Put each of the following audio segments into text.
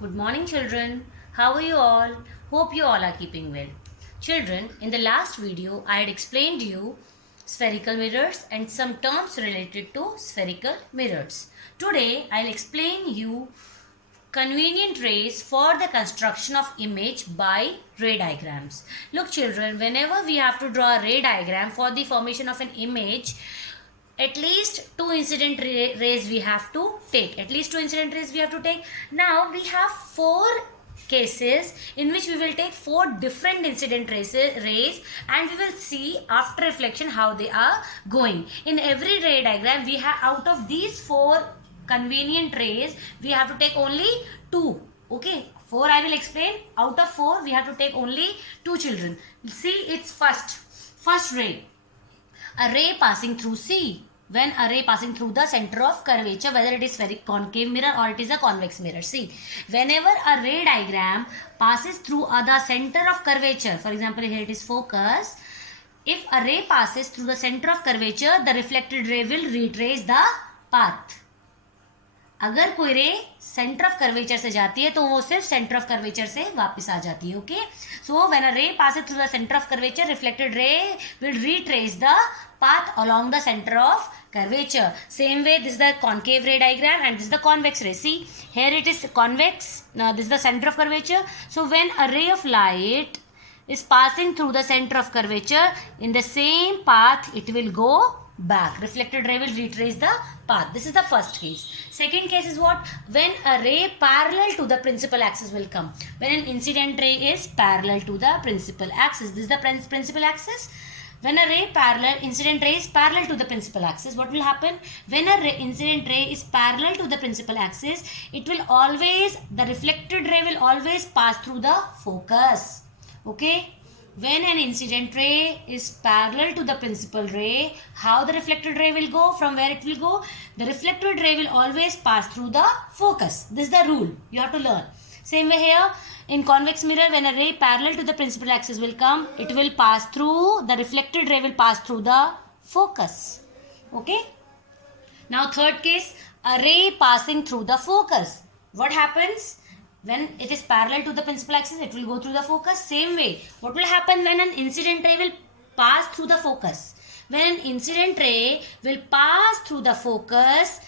Good morning, children. How are you all? Hope you all are keeping well. Children, in the last video, I had explained you spherical mirrors and some terms related to spherical mirrors. Today, I'll explain you convenient rays for the construction of image by ray diagrams. Look, children, whenever we have to draw a ray diagram for the formation of an image, at least two incident rays we have to take. Now we have four cases in which we will take four different incident rays and we will see after reflection how they are going. In every ray diagram we have, out of these four convenient rays, we have to take only two. Okay, four I will explain. Out of four we have to take only two, children. See, it's first ray. A ray passing through C. When a ray passing through the center of curvature, whether it is spherical concave mirror or it is a convex mirror. See, whenever a ray diagram passes through the center of curvature, for example here it is focus, if a ray passes through the center of curvature, the reflected ray will retrace the path. अगर कोई रे centre of curvature से जाती है तो वो सिर्फ centre of curvature से वापस आ जाती है. Okay, so when a ray passes through the centre of curvature, reflected ray will retrace the path along the center of curvature. Same way, this is the concave ray diagram and this is the convex ray. See, here it is convex. Now this is the center of curvature. So when a ray of light is passing through the center of curvature, in the same path it will go back. Reflected ray will retrace the path. This is the first case. Second case is what? When a ray parallel to the principal axis will come. When an incident ray is parallel to the principal axis. This is the principal axis. When a ray incident ray is parallel to the principal axis, what will happen? When a incident ray is parallel to the principal axis, the reflected ray will always pass through the focus. Okay? When an incident ray is parallel to the principal ray, how the reflected ray will go? From where it will go? The reflected ray will always pass through the focus. This is the rule. You have to learn. Same way here, in convex mirror, when a ray parallel to the principal axis will come, it will pass through, the reflected ray will pass through the focus. Okay? Now third case, a ray passing through the focus. What happens? When it is parallel to the principal axis, it will go through the focus. Same way, what will happen when an incident ray will pass through the focus? When an incident ray will pass through the focus,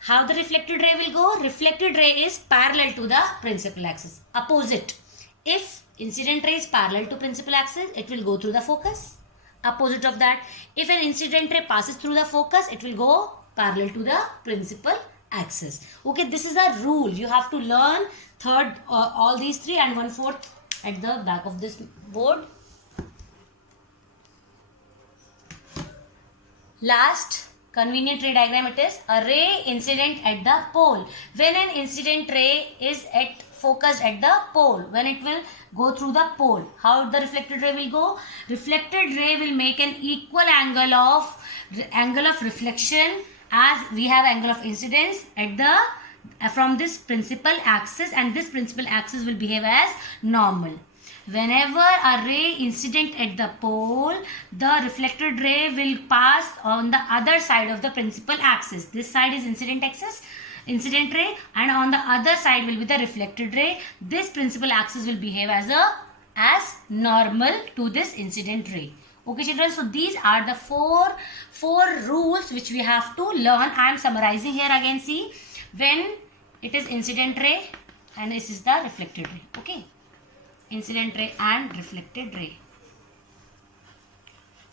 how the reflected ray will go? Reflected ray is parallel to the principal axis. Opposite. If incident ray is parallel to principal axis, it will go through the focus. Opposite of that, if an incident ray passes through the focus, it will go parallel to the principal axis. Okay, this is a rule. You have to learn all these three and 1/4 at the back of this board. Last convenient ray diagram, it is a ray incident at the pole. When an incident ray is focused at the pole, when it will go through the pole, how the reflected ray will go? Reflected ray will make an equal angle of reflection as we have angle of incidence at from this principal axis, and this principal axis will behave as normal. Whenever a ray incident at the pole, the reflected ray will pass on the other side of the principal axis. This side is incident ray, and on the other side will be the reflected ray. This principal axis will behave as normal to this incident ray. Okay, children, so these are the four rules which we have to learn. I am summarizing here again. See, when it is incident ray and this is the reflected ray. Okay, incident ray and reflected ray.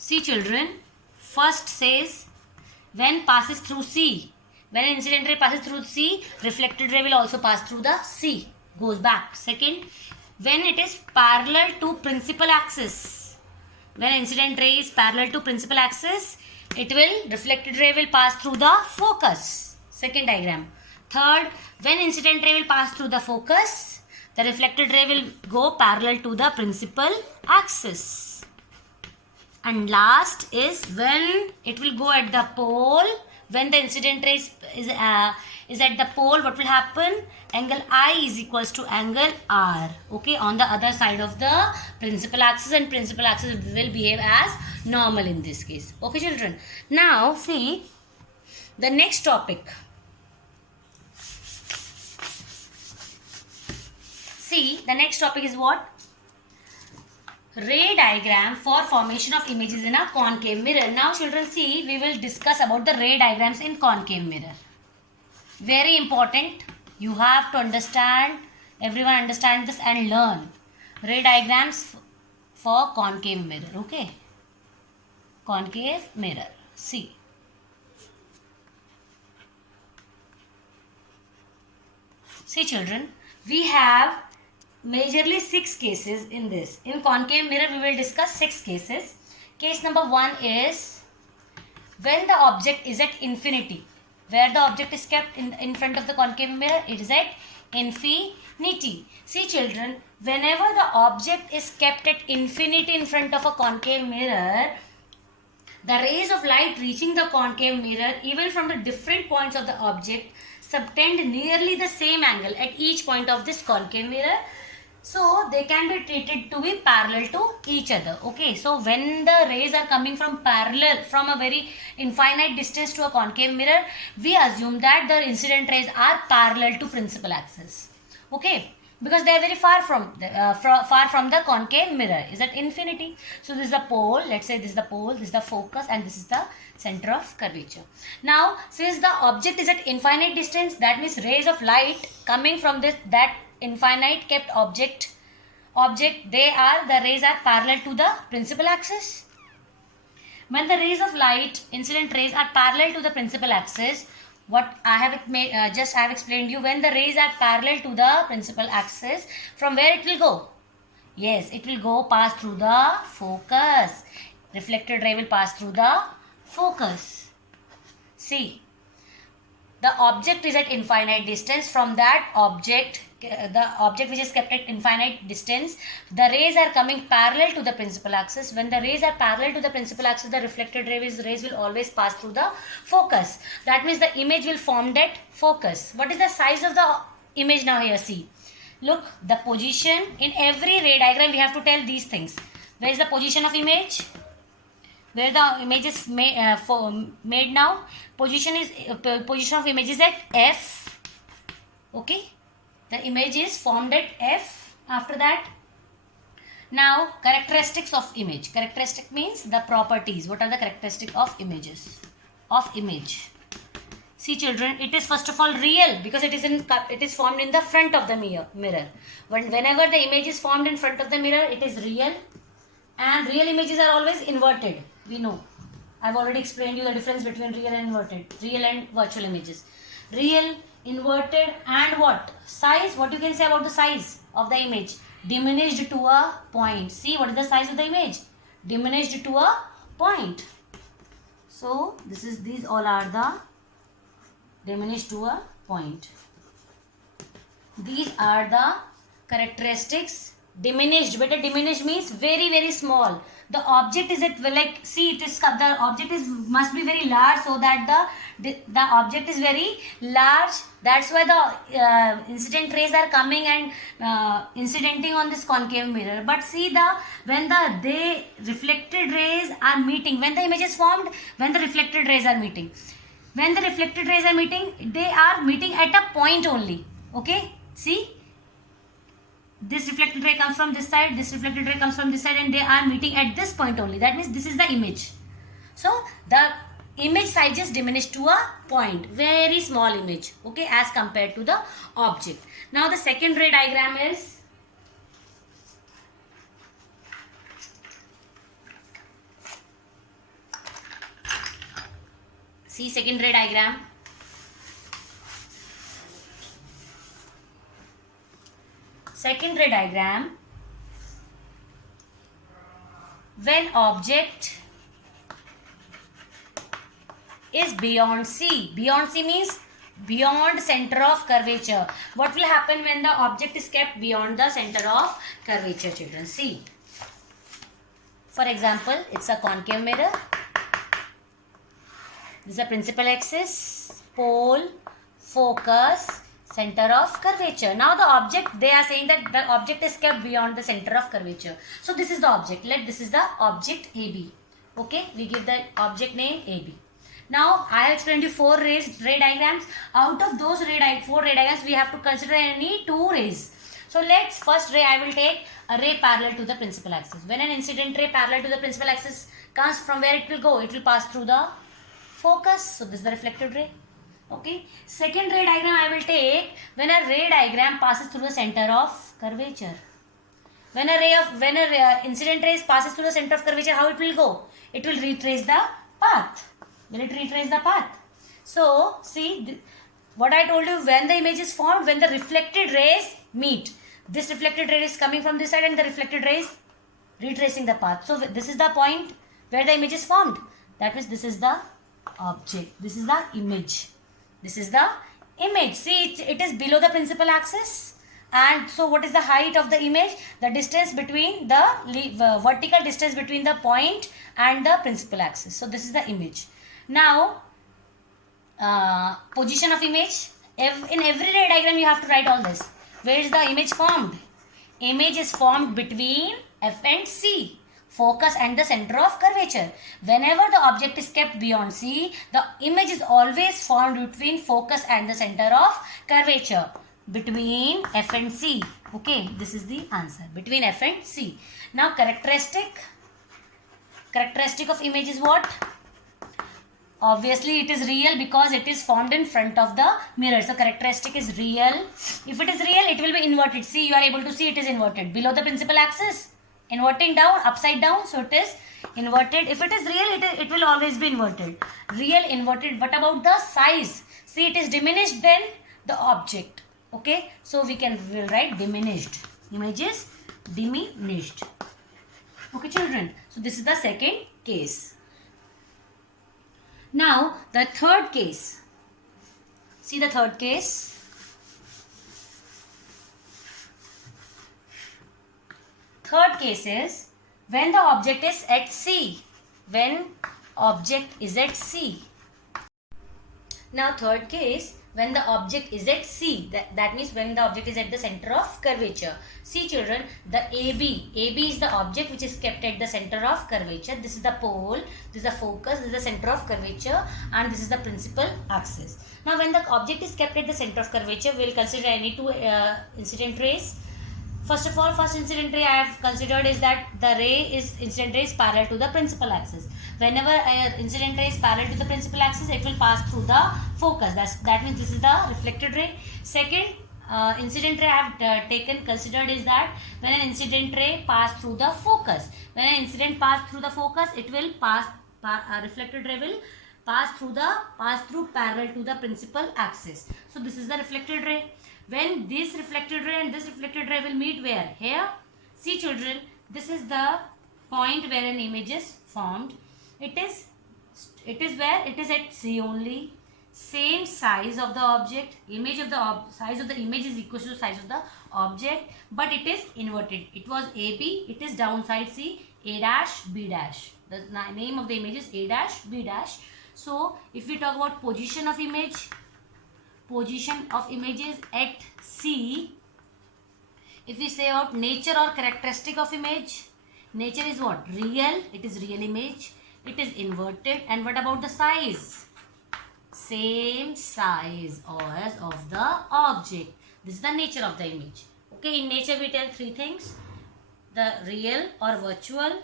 See, children, first says when passes through C. When an incident ray passes through C, reflected ray will also pass through the C, goes back. Second, when it is parallel to principal axis. When incident ray is parallel to principal axis, reflected ray will pass through the focus. Second diagram. Third, when incident ray will pass through the focus, the reflected ray will go parallel to the principal axis. And last is when it will go at the pole. When the incident ray is at the pole, what will happen? Angle I is equals to angle R. Okay, on the other side of the principal axis, and principal axis will behave as normal in this case. Okay, children. Now see the next topic. see, the next topic is what? Ray diagram for formation of images in a concave mirror. Now children, see, we will discuss about the ray diagrams in concave mirror. Very important. You have to understand, everyone understand this and learn. Ray diagrams for concave mirror. Okay. Concave mirror. See. See children, we have majorly 6 cases in this. In concave mirror, we will discuss 6 cases. Case number 1 is when the object is at infinity. Where the object is kept in front of the concave mirror, it is at infinity. See children, whenever the object is kept at infinity in front of a concave mirror, the rays of light reaching the concave mirror, even from the different points of the object, subtend nearly the same angle at each point of this concave mirror. So they can be treated to be parallel to each other. Okay, so when the rays are coming from parallel, from a very infinite distance to a concave mirror, we assume that the incident rays are parallel to principal axis. Okay, because they are very far from the concave mirror, is at infinity. So this is the pole. Let's say this is the pole, this is the focus, and this is the center of curvature. Now, since the object is at infinite distance, that means rays of light coming from that infinite kept object, the rays are parallel to the principal axis. When the rays of light, incident rays, are parallel to the principal axis, what I have explained you, when the rays are parallel to the principal axis, from where it will go? Yes, it will go pass through the focus. Reflected ray will pass through the focus. See, the object is at infinite distance. From that object, the object which is kept at infinite distance, the rays are coming parallel to the principal axis. When the rays are parallel to the principal axis, the reflected rays will always pass through the focus. That means the image will form at focus. What is the size of the image now here? See, look, the position in every ray diagram we have to tell these things. Where is the position of image? Where the image is made now? Position of image is at F. Okay. The image is formed at F. After that, now characteristics of image. Characteristic means the properties. What are the characteristics of images? Of image. See children, it is first of all real because it is formed in the front of the mirror. Whenever the image is formed in front of the mirror, it is real, and real images are always inverted. We know. I've already explained you the difference between real and inverted, real and virtual images. Real, inverted, and what? Size. What you can say about the size of the image? Diminished to a point. See, what is the size of the image? Diminished to a point. So these all are the diminished to a point. These are the characteristics. Diminished. Better, diminished means very, very small. The object is the object must be very large, so that the object is very large. That's why the incident rays are coming and incidenting on this concave mirror. But see, when the reflected rays are meeting, when the image is formed, when the reflected rays are meeting, they are meeting at a point only. Okay, see. This reflected ray comes from this side, this reflected ray comes from this side, and they are meeting at this point only. That means this is the image. So the image size is diminished to a point, very small image, okay, as compared to the object. Now the second ray diagram is, see, second ray diagram. Second ray diagram, when object is beyond C. Beyond C means beyond center of curvature. What will happen when the object is kept beyond the center of curvature, children? See. For example, it's a concave mirror. This is a principal axis, pole, focus, center of curvature. Now the object, they are saying that the object is kept beyond the center of curvature. So this is the object. This is the object AB. Okay, we give the object name AB. Now I have explained you 4 ray diagrams. Out of those 4 ray diagrams, we have to consider only 2 rays. So let's first ray I will take a ray parallel to the principal axis. When an incident ray parallel to the principal axis comes, from where it will go? It will pass through the focus. So this is the reflected ray. Okay. Second ray diagram I will take when a ray diagram passes through the center of curvature. When a incident ray passes through the center of curvature, how it will go? It will retrace the path. Will it retrace the path? So see what I told you, when the image is formed, when the reflected rays meet. This reflected ray is coming from this side and the reflected ray is retracing the path. So this is the point where the image is formed. That means this is the object. This is the image. This is the image. See, it is below the principal axis. And so what is the height of the image? The distance between the vertical distance between the point and the principal axis. So this is the image. Now, position of image. In every ray diagram you have to write all this. Where is the image formed? Image is formed between F and C, focus and the center of curvature. Whenever the object is kept beyond C, the image is always formed between focus and the center of curvature. Between F and C. Okay, this is the answer. Between F and C. Now characteristic of image is what? Obviously it is real because it is formed in front of the mirror. So characteristic is real. If it is real, it will be inverted. See, you are able to see it is inverted. Below the principal axis, inverting down, upside down. So it is inverted. If it is real, it will always be inverted. Real, inverted. What about the size? See, it is diminished then the object. Okay, so we'll write diminished. Image is diminished. Okay, children. So this is the second case. Now the third case. See the third case. Third case is when the object is at C. When object is at C. Now third case, when the object is at C, that means when the object is at the center of curvature. See children, the AB is the object which is kept at the center of curvature. This is the pole, this is the focus, this is the center of curvature, and this is the principal axis. Now when the object is kept at the center of curvature, we will consider any two incident rays. First of all, first incident ray I have considered is that the incident ray is parallel to the principal axis. Whenever incident ray is parallel to the principal axis, it will pass through the focus. That means this is the reflected ray. Second incident ray I have considered is that when an incident ray pass through the focus. When an incident pass through the focus, it will reflected ray will pass through parallel to the principal axis. So this is the reflected ray. When this reflected ray and this reflected ray will meet where? Here. See children, this is the point where an image is formed. It is where it is at C only. Same size of the object. Size of the image is equal to the size of the object, but it is inverted. It was AB, it is downside C, A dash, B dash. The name of the image is A dash, B dash. So if we talk about position of images at C. If we say about nature or characteristic of image, nature is what? Real. It is real image. It is inverted. And what about the size? Same size as of the object. This is the nature of the image. Okay, in nature we tell three things. The real or virtual,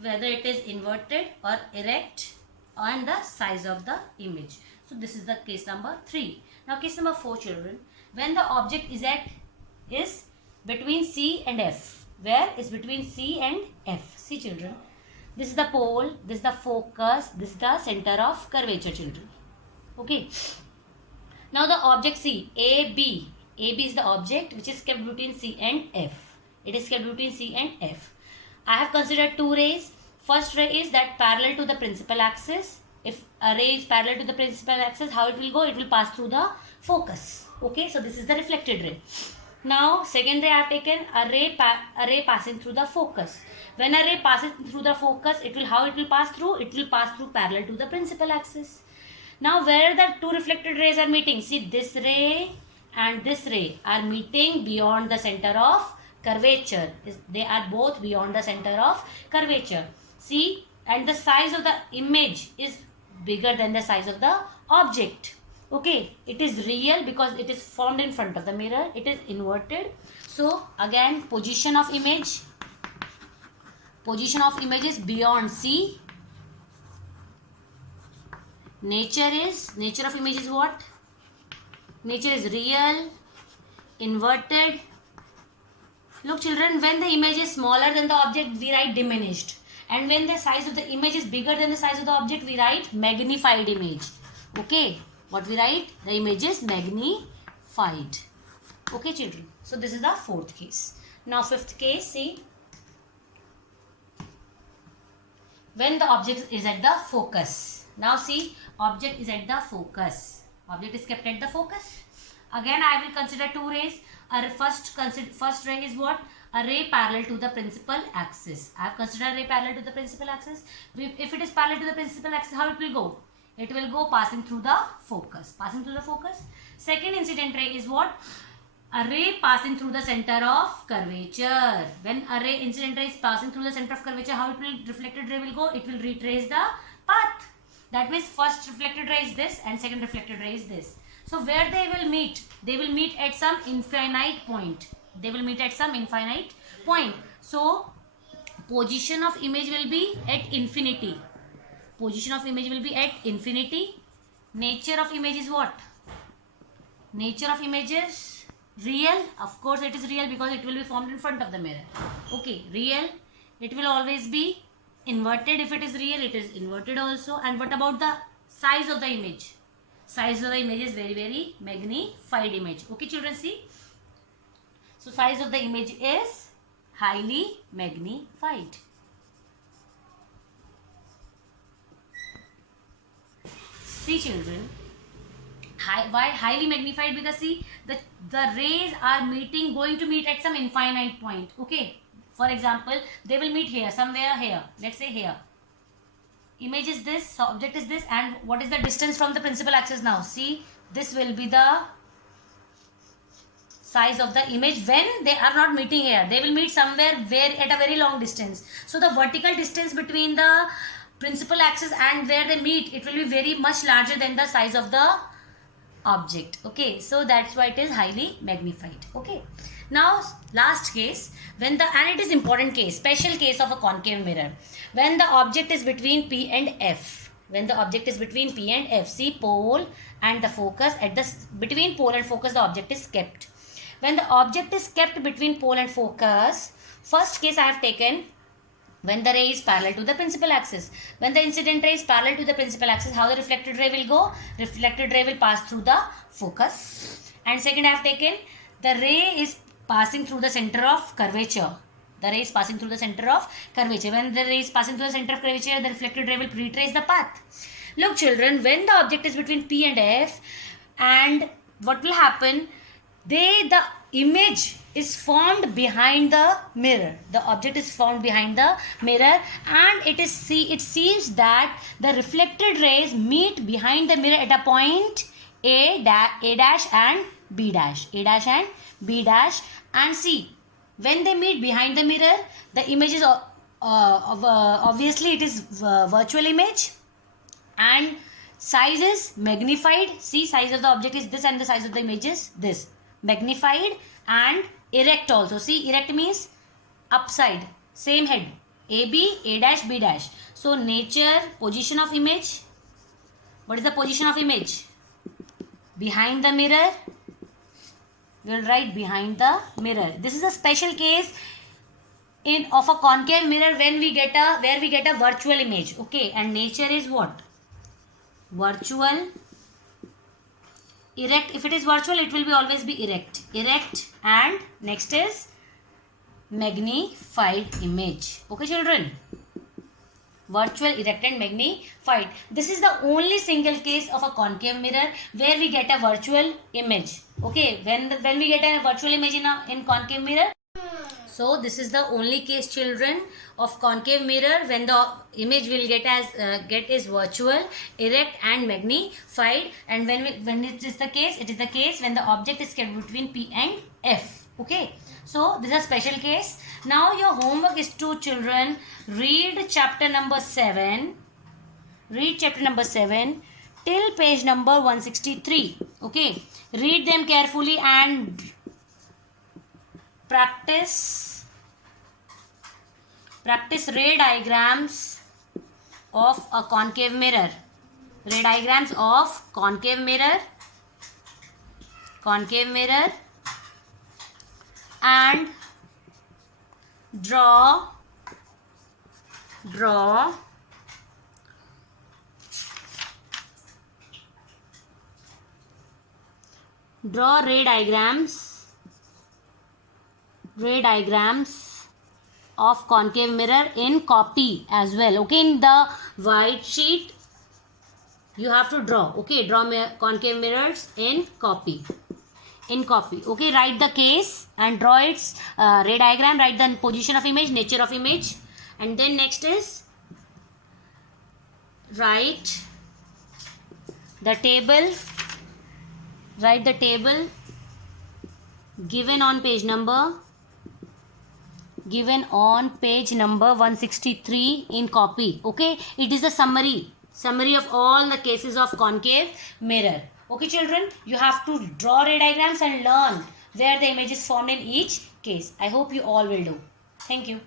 whether it is inverted or erect, and the size of the image. So this is the case number 3. Now case number 4 children. When the object is between C and F. Where is between C and F? See children. This is the pole, this is the focus, this is the center of curvature children. Okay. Now the object C, AB. AB is the object which is kept between C and F. It is kept between C and F. I have considered two rays. First ray is that parallel to the principal axis. If a ray is parallel to the principal axis, how it will go? It will pass through the focus. Okay, so this is the reflected ray. Now, second ray I have taken a ray passing through the focus. When a ray passes through the focus, how it will pass through? It will pass through parallel to the principal axis. Now, where the two reflected rays are meeting? See, this ray and this ray are meeting beyond the center of curvature. They are both beyond the center of curvature. See, and the size of the image is bigger than the size of the object. Okay, it is real because it is formed in front of the mirror. It is inverted. So again, position of image is beyond C. Nature of image is what? Nature is real, inverted. Look children, when the image is smaller than the object, we write diminished. And when the size of the image is bigger than the size of the object, we write magnified image. Okay, what we write? The image is magnified. Okay children, so this is the fourth case. Now fifth case, see. When the object is at the focus. Now see, object is at the focus. Object is kept at the focus. Again, I will consider two rays. First ray is what? A ray parallel to the principal axis. I have considered a ray parallel to the principal axis. If it is parallel to the principal axis, how it will go? It will go passing through the focus. Passing through the focus. Second incident ray is what? A ray passing through the center of curvature. When a ray incident ray is passing through the center of curvature, how it will reflected ray will go? It will retrace the path. That means first reflected ray is this and second reflected ray is this. So where they will meet? They will meet at some infinite point. They will meet at some infinite point. So position of image will be at infinity. Position of image will be at infinity. Nature of image is what? Nature of image is real. Of course it is real because it will be formed in front of the mirror. Okay, real. It will always be inverted. If it is real, it is inverted also. And what about the size of the image? Size of the image is very, very magnified image. Okay children, see. So size of the image is highly magnified. See children, why highly magnified? Because see, the rays are going to meet at some infinite point. Okay, for example, they will meet here, somewhere here. Let's say here. Image is this, so object is this, and what is the distance from the principal axis now? See, this will be the size of the image when they are not meeting here. They will meet somewhere at a very long distance. So the vertical distance between the principal axis and where they meet, it will be very much larger than the size of the object. Okay, so that's why it is highly magnified. Okay, now last case, and it is important case, special case of a concave mirror. When the object is between P and F. When the object is between P and F, see, pole and the focus, between pole and focus the object is kept. When the object is kept between pole and focus, first case I have taken when the ray is parallel to the principal axis. When the incident ray is parallel to the principal axis, how the reflected ray will go? Reflected ray will pass through the focus. And second I have taken, the ray is passing through the center of curvature. The ray is passing through the center of curvature. When the ray is passing through the center of curvature, the reflected ray will retrace the path. Look children, when the object is between P and F, and what will happen? The image is formed behind the mirror. The object is formed behind the mirror, and it seems that the reflected rays meet behind the mirror at a point A dash and B dash. A dash and B dash. And see, when they meet behind the mirror, the image is obviously it is virtual image, and size is magnified. See, size of the object is this and the size of the image is this. Magnified and erect also. See, erect means upside, same head. AB, A dash, B dash. So nature, position of image. What is the position of image? Behind the mirror. We will write behind the mirror. This is a special case of a concave mirror where we get a virtual image. Okay, and nature is what? Virtual. Erect. If it is virtual, it will be always be erect. Erect, and next is magnified image. Okay children, virtual, erect and magnified. This is the only single case of a concave mirror where we get a virtual image. Okay, when we get a virtual image in concave mirror. So this is the only case children of concave mirror when the image will get is virtual, erect and magnified. And when it is the case when the object is kept between P and F. Okay, so this is a special case. Now your homework is to read chapter number 7. Read chapter number 7. till page number 163. Okay, read them carefully and practice ray diagrams of a concave mirror. Ray diagrams of concave mirror and draw ray diagrams of concave mirror in copy as well. Okay, in the white sheet you have to draw. Okay, draw concave mirrors in copy. Okay, write the case and draw its ray diagram. Write the position of image, nature of image, and then next is write the table given on page number 163 in copy. Okay, it is a summary of all the cases of concave mirror. Okay children, you have to draw ray diagrams and learn where the image is formed in each case. I hope you all will do. Thank you.